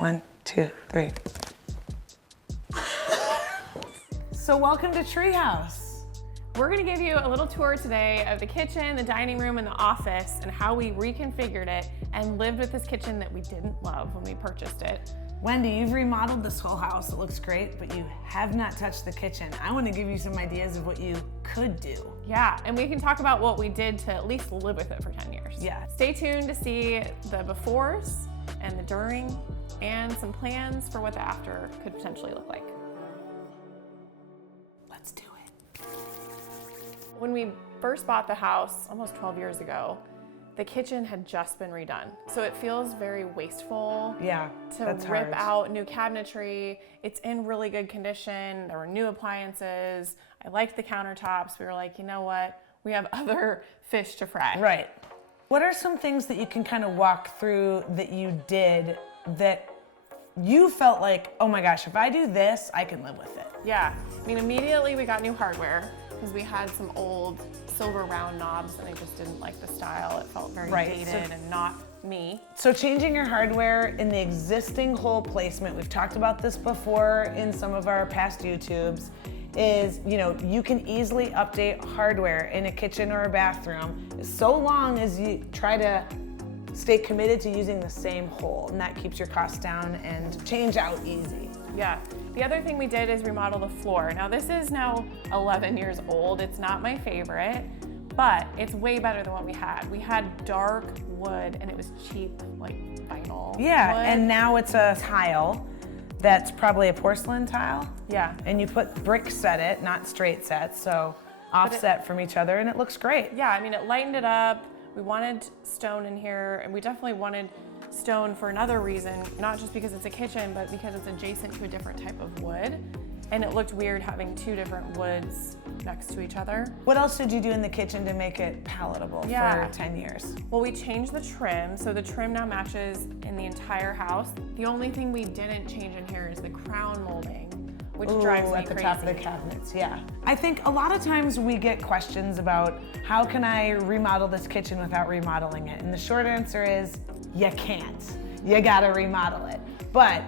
1, 2, 3. So welcome to Treehouse. We're gonna give you a little tour today of the kitchen, the dining room, and the office, and how we reconfigured it and lived with this kitchen that we didn't love when we purchased it. Wendy, you've remodeled this whole house. It looks great, but you have not touched the kitchen. I want to give you some ideas of what you could do. Yeah, and we can talk about what we did to at least live with it for 10 years. Yeah. Stay tuned to see the befores and the during, and some plans for what the after could potentially look like. Let's do it. When we first bought the house almost 12 years ago, the kitchen had just been redone. So it feels very wasteful to rip out new cabinetry. It's in really good condition. There were new appliances. I liked the countertops. We were like, you know what? We have other fish to fry. Right. What are some things that you can kind of walk through that you did that you felt like, oh my gosh, if I do this, I can live with it? Yeah, I mean, immediately we got new hardware because we had some old silver round knobs and I just didn't like the style. It felt very dated and not me. So changing your hardware in the existing whole placement, we've talked about this before in some of our past YouTubes, is, you can easily update hardware in a kitchen or a bathroom so long as you try to stay committed to using the same hole, and that keeps your costs down and change out easy. Yeah. The other thing we did is remodel the floor. Now this is now 11 years old. It's not my favorite, but it's way better than what we had. We had dark wood and it was cheap, like vinyl wood. And now it's a tile that's probably a porcelain tile. Yeah. And you put brick set it, not straight set, so offset from each other, and it looks great. Yeah, I mean, it lightened it up. We wanted stone in here, and we definitely wanted stone for another reason, not just because it's a kitchen, but because it's adjacent to a different type of wood. And it looked weird having two different woods next to each other. What else did you do in the kitchen to make it palatable for 10 years? Well, we changed the trim, so the trim now matches in the entire house. The only thing we didn't change in here is the crown molding, which drives me at the crazy. top of the cabinets, yeah. I think a lot of times we get questions about how can I remodel this kitchen without remodeling it? And the short answer is you can't. You gotta remodel it. But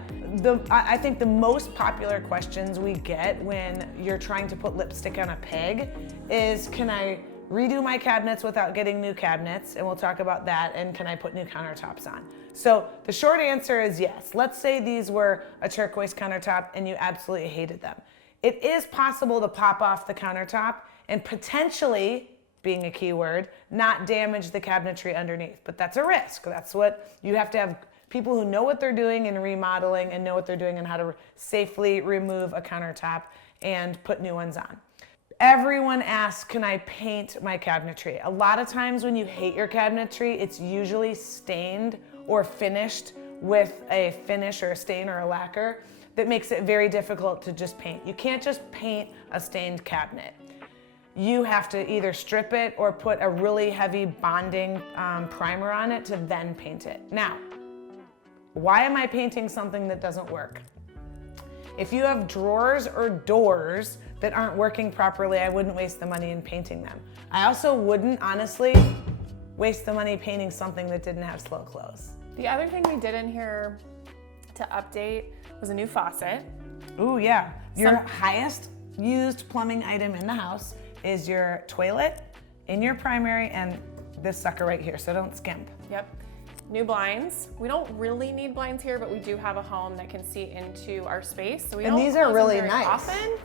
I think the most popular questions we get when you're trying to put lipstick on a pig is, can I redo my cabinets without getting new cabinets? And we'll talk about that. And can I put new countertops on? So the short answer is yes. Let's say these were a turquoise countertop and you absolutely hated them. It is possible to pop off the countertop and potentially, being a key word, not damage the cabinetry underneath. But that's a risk. That's what you have to have people who know what they're doing in remodeling and know what they're doing and how to safely remove a countertop and put new ones on. Everyone asks, can I paint my cabinetry? A lot of times when you hate your cabinetry, it's usually stained or finished with a finish or a stain or a lacquer that makes it very difficult to just paint. You can't just paint a stained cabinet. You have to either strip it or put a really heavy bonding primer on it to then paint it. Now, why am I painting something that doesn't work? If you have drawers or doors that aren't working properly, I wouldn't waste the money in painting them. I also wouldn't, honestly, waste the money painting something that didn't have slow close. The other thing we did in here to update was a new faucet. Ooh, yeah. Your highest used plumbing item in the house is your toilet in your primary and this sucker right here, so don't skimp. Yep. New blinds. We don't really need blinds here, but we do have a home that can see into our space. So we don't these are close really them very nice. Often,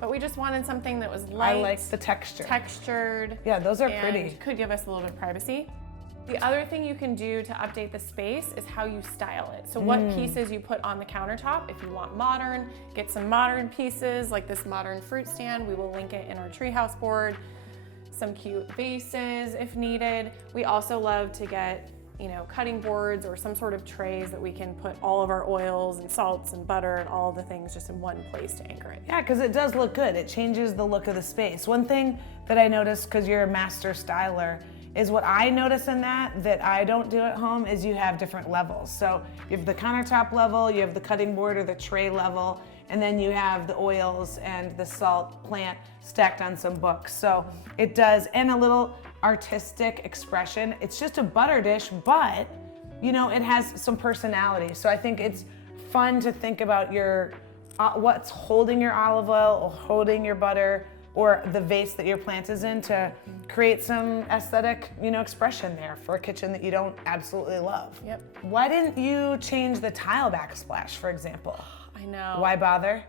but we just wanted something that was light. I like the texture. Textured. Yeah, those are and pretty. Could give us a little bit of privacy. The other thing you can do to update the space is how you style it. So what pieces you put on the countertop. If you want modern, get some modern pieces like this modern fruit stand. We will link it in our treehouse board. Some cute vases if needed. We also love to get cutting boards or some sort of trays that we can put all of our oils and salts and butter and all the things just in one place to anchor it. Yeah, because it does look good. It changes the look of the space. One thing that I noticed, because you're a master styler, is what I notice in that I don't do at home is you have different levels. So you have the countertop level, you have the cutting board or the tray level, and then you have the oils and the salt plant stacked on some books. So it does, and a little artistic expression. It's just a butter dish, but it has some personality. So I think it's fun to think about your what's holding your olive oil or holding your butter or the vase that your plant is in to create some aesthetic, expression there for a kitchen that you don't absolutely love. Yep. Why didn't you change the tile backsplash, for example? I know. Why bother?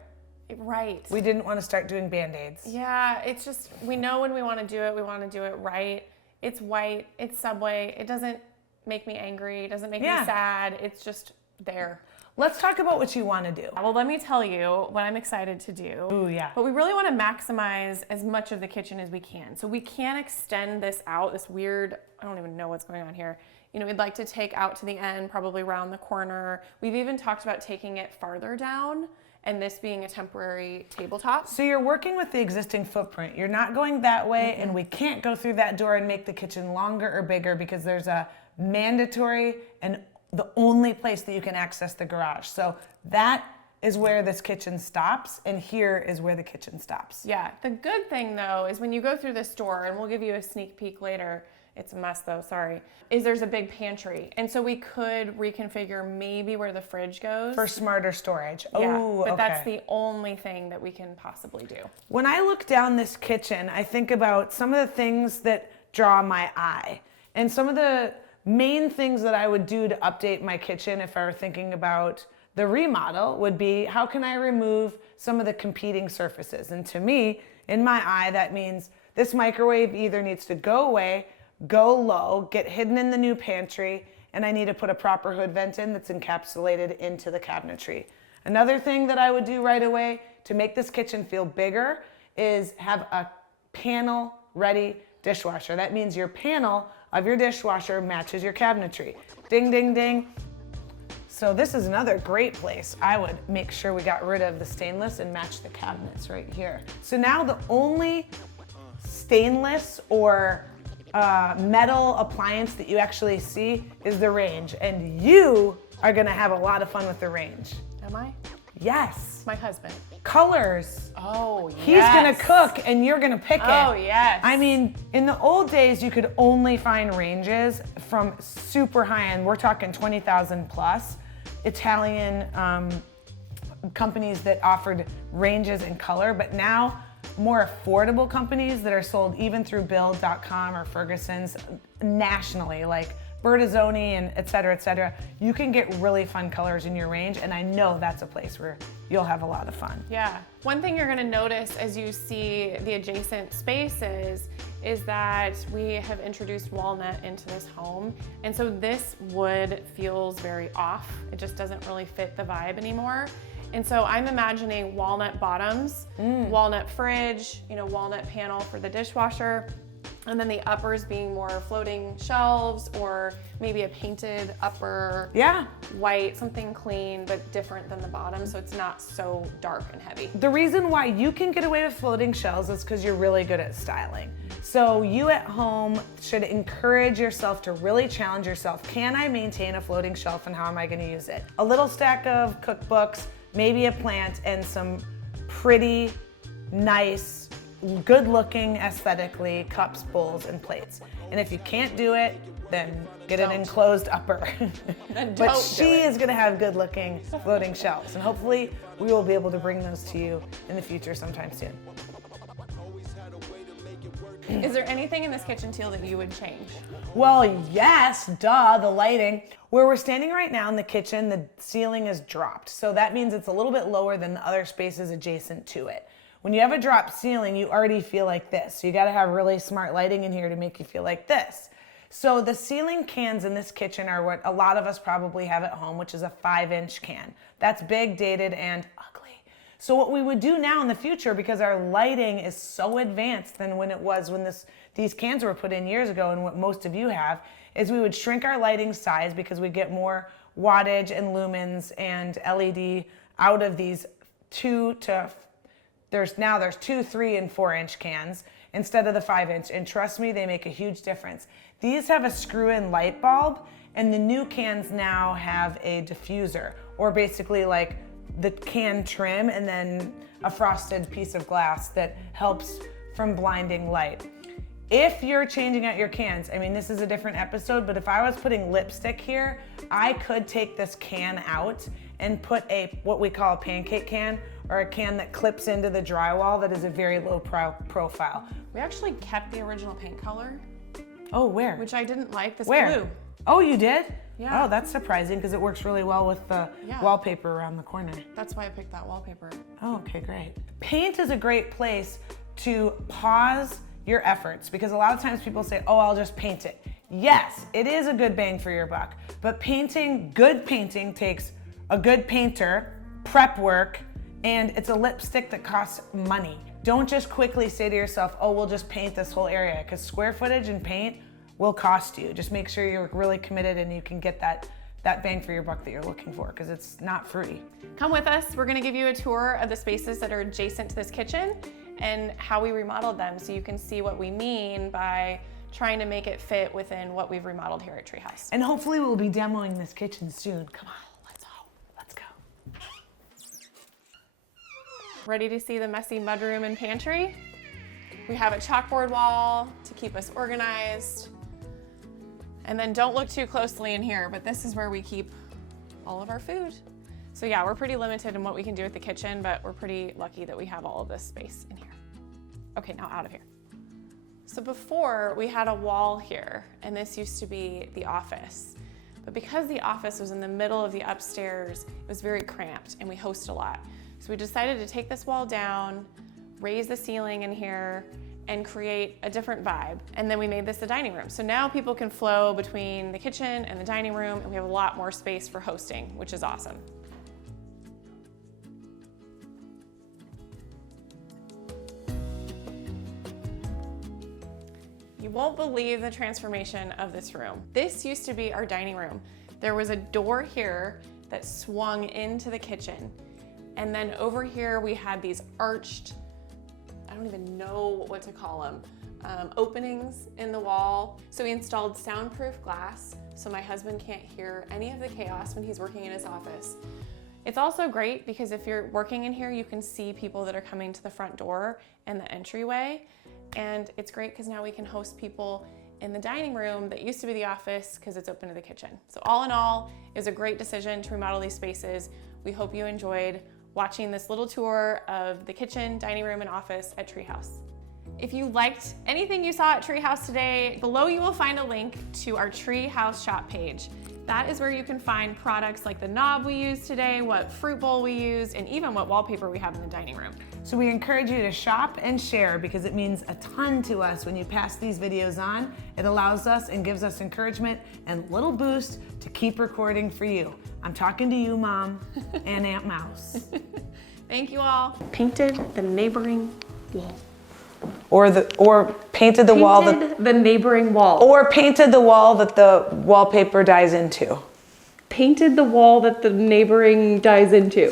Right. We didn't want to start doing Band-Aids. Yeah, it's just, we know when we want to do it, we want to do it right. It's white, it's Subway, it doesn't make me angry, it doesn't make me sad, it's just there. Let's talk about what you want to do. Well, let me tell you what I'm excited to do. Ooh, yeah. But we really want to maximize as much of the kitchen as we can. So we can extend this out, this weird, I don't even know what's going on here. We'd like to take out to the end, probably around the corner. We've even talked about taking it farther down and this being a temporary tabletop. So you're working with the existing footprint. You're not going that way, and we can't go through that door and make the kitchen longer or bigger because there's a mandatory and the only place that you can access the garage. So that is where this kitchen stops, and here is where the kitchen stops. Yeah, the good thing though is when you go through this door, and we'll give you a sneak peek later, it's a mess though, sorry, is there's a big pantry. And so we could reconfigure maybe where the fridge goes. For smarter storage. Yeah, Oh, but okay. that's the only thing that we can possibly do. When I look down this kitchen, I think about some of the things that draw my eye. And some of the main things that I would do to update my kitchen if I were thinking about the remodel would be, how can I remove some of the competing surfaces? And to me, in my eye, that means this microwave either needs to go away, go low, get hidden in the new pantry, and I need to put a proper hood vent in that's encapsulated into the cabinetry. Another thing that I would do right away to make this kitchen feel bigger is have a panel ready dishwasher. That means your panel of your dishwasher matches your cabinetry. Ding, ding, ding. So this is another great place. I would make sure we got rid of the stainless and match the cabinets right here. So now the only stainless or metal appliance that you actually see is the range, and you are gonna have a lot of fun with the range. Am I? Yes. My husband. Colors. Oh, yes. He's gonna cook and you're gonna pick it. Oh, yes. I mean, in the old days, you could only find ranges from super high end. We're talking 20,000 plus Italian companies that offered ranges in color, but now more affordable companies that are sold even through build.com or Ferguson's nationally, like Bertazzoni and et cetera, you can get really fun colors in your range, and I know that's a place where you'll have a lot of fun. Yeah. One thing you're gonna notice as you see the adjacent spaces is that we have introduced walnut into this home, and so this wood feels very off. It just doesn't really fit the vibe anymore. And so I'm imagining walnut bottoms, walnut fridge, walnut panel for the dishwasher, and then the uppers being more floating shelves or maybe a painted upper, white, something clean but different than the bottom so it's not so dark and heavy. The reason why you can get away with floating shelves is because you're really good at styling. So you at home should encourage yourself to really challenge yourself. Can I maintain a floating shelf and how am I going to use it? A little stack of cookbooks, maybe a plant, and some pretty nice, good-looking, aesthetically cups, bowls, and plates. And if you can't do it, then get an enclosed upper. But she is gonna have good-looking floating shelves, and hopefully we will be able to bring those to you in the future sometime soon. Is there anything in this kitchen, Teal, that you would change? Well, yes, duh, the lighting. Where we're standing right now in the kitchen, the ceiling is dropped. So that means it's a little bit lower than the other spaces adjacent to it. When you have a dropped ceiling, you already feel like this. So you gotta have really smart lighting in here to make you feel like this. So the ceiling cans in this kitchen are what a lot of us probably have at home, which is a 5-inch can. That's big, dated, and ugly. So what we would do now in the future, because our lighting is so advanced than when it was when these cans were put in years ago, and what most of you have, is we would shrink our lighting size because we get more wattage and lumens and LED out of these there's 2, 3, and 4-inch cans instead of the 5-inch, and trust me, they make a huge difference. These have a screw-in light bulb, and the new cans now have a diffuser, or basically like the can trim and then a frosted piece of glass that helps from blinding light. If you're changing out your cans, I mean, this is a different episode, but if I was putting lipstick here, I could take this can out and put what we call a pancake can, or a can that clips into the drywall that is a very low profile. We actually kept the original paint color. Oh, where? Which I didn't like, this Where? blue. Oh, you did? Yeah. Oh, that's surprising because it works really well with the wallpaper around the corner. That's why I picked that wallpaper. Oh, okay, great. Paint is a great place to pause your efforts because a lot of times people say, oh, I'll just paint it. Yes, it is a good bang for your buck, but good painting takes a good painter, prep work, and it's a lipstick that costs money. Don't just quickly say to yourself, oh, we'll just paint this whole area, because square footage and paint will cost you. Just make sure you're really committed and you can get that bang for your buck that you're looking for, because it's not free. Come with us. We're gonna give you a tour of the spaces that are adjacent to this kitchen and how we remodeled them, so you can see what we mean by trying to make it fit within what we've remodeled here at Treehouse. And hopefully we'll be demoing this kitchen soon. Come on, let's go. Let's go. Ready to see the messy mudroom and pantry? We have a chalkboard wall to keep us organized. And then don't look too closely in here, but this is where we keep all of our food. So yeah, we're pretty limited in what we can do with the kitchen, but we're pretty lucky that we have all of this space in here. Okay, now out of here. So before, we had a wall here, and this used to be the office. But because the office was in the middle of the upstairs, it was very cramped, and we host a lot. So we decided to take this wall down, raise the ceiling in here, and create a different vibe. And then we made this the dining room. So now people can flow between the kitchen and the dining room, and we have a lot more space for hosting, which is awesome. You won't believe the transformation of this room. This used to be our dining room. There was a door here that swung into the kitchen. And then over here we had these arched, I don't even know what to call them, openings in the wall. So we installed soundproof glass so my husband can't hear any of the chaos when he's working in his office. It's also great because if you're working in here, you can see people that are coming to the front door and the entryway. And it's great because now we can host people in the dining room that used to be the office because it's open to the kitchen. So all in all, it was a great decision to remodel these spaces. We hope you enjoyed watching this little tour of the kitchen, dining room, and office at Treehouse. If you liked anything you saw at Treehouse today, below you will find a link to our Treehouse shop page. That is where you can find products like the knob we used today, what fruit bowl we used, and even what wallpaper we have in the dining room. So we encourage you to shop and share because it means a ton to us when you pass these videos on. It allows us and gives us encouragement and a little boost to keep recording for you. I'm talking to you, Mom, and Aunt Mouse. Thank you all. Painted the neighboring wall. Or painted the wall that the neighboring wall. Or painted the wall that the wallpaper dies into. Painted the wall that the neighboring dies into.